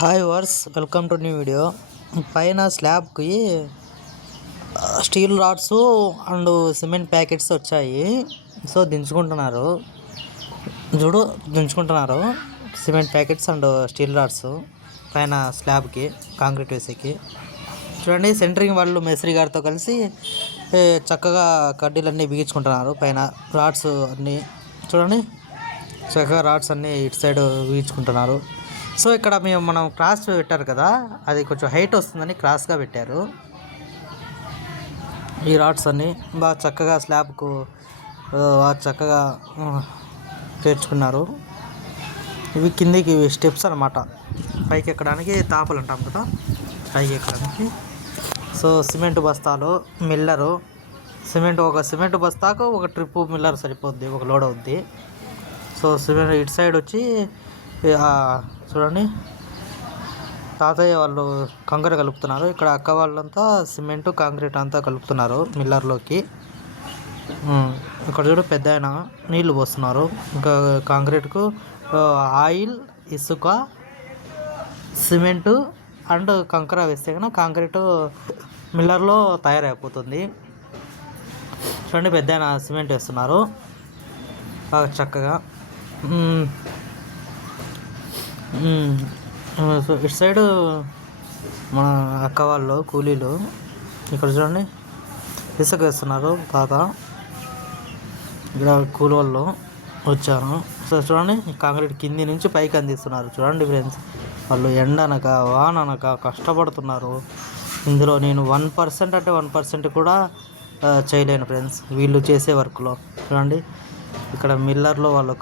Hi వర్స్ welcome to new video. పైన స్లాబ్కి steel rods and cement packets వచ్చాయి. సో దించుకుంటున్నారు, దించుకుంటున్నారు cement packets and steel rods పైన స్లాబ్కి కాంక్రీట్ వేసేకి. చూడండి, సెంటరింగ్ వాళ్ళు మేస్త్రి గారితో కలిసి చక్కగా కడ్డీలన్నీ బిగించుకుంటున్నారు. పైన రాడ్స్ అన్నీ చూడండి, చక్కగా రాడ్స్ అన్నీ ఇటు సైడ్ బిగించుకుంటున్నారు. సో ఇక్కడ మనం క్రాస్ పెట్టారు కదా, అది కొంచెం హైట్ వస్తుందని క్రాస్గా పెట్టారు. ఈ రాడ్స్ అన్నీ బాగా చక్కగా స్లాబ్కు చక్కగా పేర్చుకున్నారు. ఇవి కిందికి స్టెప్స్ అన్నమాట, పైకి ఎక్కడానికి తాపులు అంటాం కదా, పైకి ఎక్కడానికి. సో సిమెంట్ బస్తాలు, మిల్లరు, ఒక సిమెంట్ బస్తాకు ఒక ట్రిప్ మిల్లర్ సరిపోద్ది, ఒక లోడ్ అవుద్ది. సో సిమెంట్ ఇటు సైడ్ వచ్చి చూడండి, తాతయ్య వాళ్ళు కంకర కలుపుతున్నారు. ఇక్కడ అక్క వాళ్ళంతా సిమెంటు కాంక్రీట్ అంతా కలుపుతున్నారు మిల్లర్లోకి. ఇక్కడ చూడు, పెద్ద ఆయన నీళ్లు పోస్తున్నారు. ఇంకా కాంక్రీట్కు ఆయిల్, ఇసుక, సిమెంటు అండ్ కంకర వేస్తే కనుక కాంక్రీటు మిల్లర్లో తయారైపోతుంది. చూడండి, పెద్ద ఆయన సిమెంట్ వేస్తున్నారు బాగా చక్కగా. ఇటు సైడు మన అక్క వాళ్ళు కూలీలు. ఇక్కడ చూడండి, ఇసుక వేస్తున్నారు తాత. ఇక్కడ కూలి వాళ్ళు వచ్చారు. సో చూడండి, కాంక్రీట్ కింది నుంచి పైకి అందిస్తున్నారు. చూడండి ఫ్రెండ్స్, వాళ్ళు ఎండ అనక వాన అనక కష్టపడుతున్నారు. ఇందులో నేను 1% అంటే 1% కూడా చేయలేను ఫ్రెండ్స్ వీళ్ళు చేసే వర్క్లో. చూడండి, ఇక్కడ మిల్లర్లో వాళ్ళు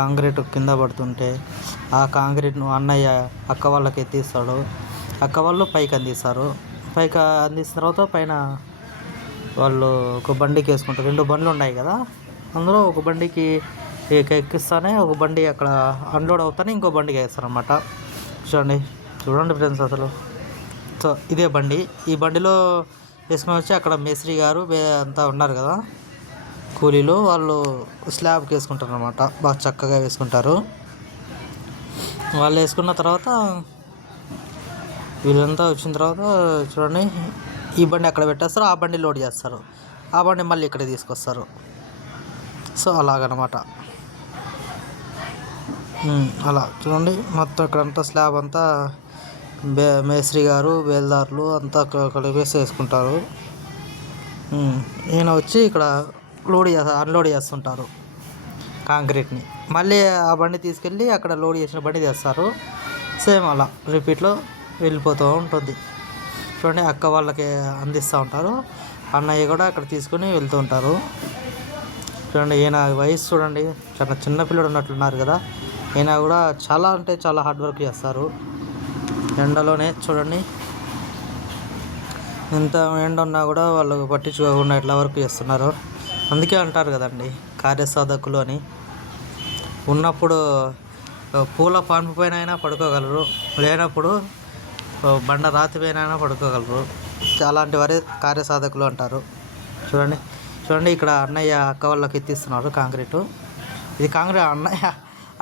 కాంక్రీట్ కింద పడుతుంటే ఆ కాంక్రీట్ను అన్నయ్య అక్క వాళ్ళకి ఎత్తిస్తాడు. అక్క వాళ్ళు పైకి అందిస్తారు. పైకి అందిస్తున్న తర్వాత పైన వాళ్ళు ఒక బండికి వేసుకుంటారు. 2 బండ్లు ఉన్నాయి కదా, అందులో ఒక బండికి ఎక్కిస్తానే ఒక బండి అక్కడ అన్లోడ్ అవుతానే ఇంకో బండికి వేస్తారనమాట. చూడండి ఫ్రెండ్స్, అసలు సో ఇదే బండి. ఈ బండిలో వేసుకొని వచ్చి అక్కడ మేస్త్రి గారు అంతా ఉన్నారు కదా, కూలీలు, వాళ్ళు స్లాబ్కి వేసుకుంటారు అనమాట. బాగా చక్కగా వేసుకుంటారు. వాళ్ళు వేసుకున్న తర్వాత వీళ్ళంతా వచ్చిన తర్వాత చూడండి, ఈ బండి అక్కడ పెట్టేస్తారు, ఆ బండి లోడ్ చేస్తారు, ఆ బండి మళ్ళీ ఇక్కడ తీసుకొస్తారు. సో అలాగనమాట. అలా చూడండి, మొత్తం ఇక్కడంతా స్లాబ్ అంతా మేస్త్రి గారు, బేల్దారులు అంతా కలిపేసి వేసుకుంటారు. ఈయన వచ్చి ఇక్కడ అన్లోడ్ చేస్తుంటారు కాంక్రీట్ని. మళ్ళీ ఆ బండి తీసుకెళ్ళి అక్కడ లోడ్ చేసిన బండి చేస్తారు. సేమ్ అలా రిపీట్లో వెళ్ళిపోతూ ఉంటుంది. చూడండి, అక్క వాళ్ళకి అందిస్తూ ఉంటారు, అన్నయ్య కూడా అక్కడ తీసుకుని వెళ్తూ ఉంటారు. చూడండి, ఈయన వయసు చూడండి, చాలా చిన్న పిల్లడు ఉన్నట్లున్నారు కదా. ఈయన కూడా చాలా అంటే చాలా హార్డ్ వర్క్ చేస్తారు ఎండలోనే. చూడండి, ఎంత ఎండ ఉన్నా కూడా వాళ్ళు పట్టించుకోకుండా ఎట్లా వర్క్ చేస్తున్నారు. అందుకే అంటారు కదండి, కార్యసాధకులు అని. ఉన్నప్పుడు పూల పాన్పు పైన అయినా పడుకోగలరు, లేనప్పుడు బండ రాతి పైన అయినా పడుకోగలరు. అలాంటి వారే కార్యసాధకులు అంటారు. చూడండి ఇక్కడ అన్నయ్య అక్క వాళ్ళకి ఎత్తిస్తున్నారు కాంక్రీటు. ఇది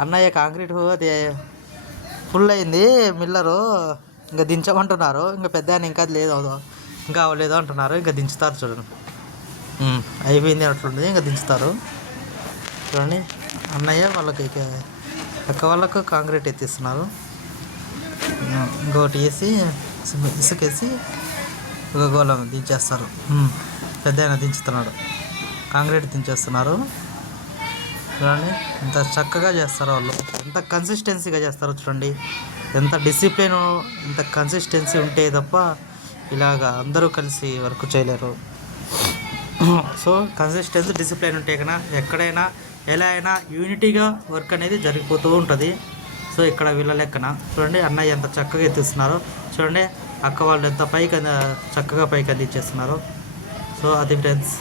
అన్నయ్య కాంక్రీటు అది ఫుల్ అయింది మిల్లరు, ఇంకా దించమంటున్నారు. ఇంకా పెద్ద ఆయన ఇంకా అవ్వలేదు అంటున్నారు. ఇంకా దించుతారు. చూడండి, అయిపోయింది అట్లుంది, ఇంకా దించుతారు. చూడండి, అన్నయ్య వాళ్ళకి అక్క వాళ్ళకు కాంక్రీట్ ఎత్తిస్తున్నారు. ఇంకోటి వేసి ఇసుకేసి ఒక గోళం దించేస్తారు. పెద్ద ఆయన దించుతున్నాడు, కాంక్రీట్ దించేస్తున్నారు. చూడండి, ఎంత చక్కగా చేస్తారో వాళ్ళు, ఎంత కన్సిస్టెన్సీగా చేస్తారో. చూడండి, ఎంత డిసిప్లిన్, ఎంత కన్సిస్టెన్సీ ఉంటే తప్ప ఇలాగా అందరూ కలిసి వర్క్ చేయలేరు. సో కన్సిస్టెన్సీ, డిసిప్లిన్ ఉంటే కన్నా ఎక్కడైనా ఎలా అయినా యూనిటీగా వర్క్ అనేది జరిగిపోతూ ఉంటుంది. సో ఇక్కడ వీళ్ళ లెక్కన చూడండి, అన్నయ్య ఎంత చక్కగా ఎత్తిస్తున్నారు. చూడండి, అక్క వాళ్ళు ఎంత చక్కగా పైకి అందించేస్తున్నారు. సో అది ఫ్రెండ్స్.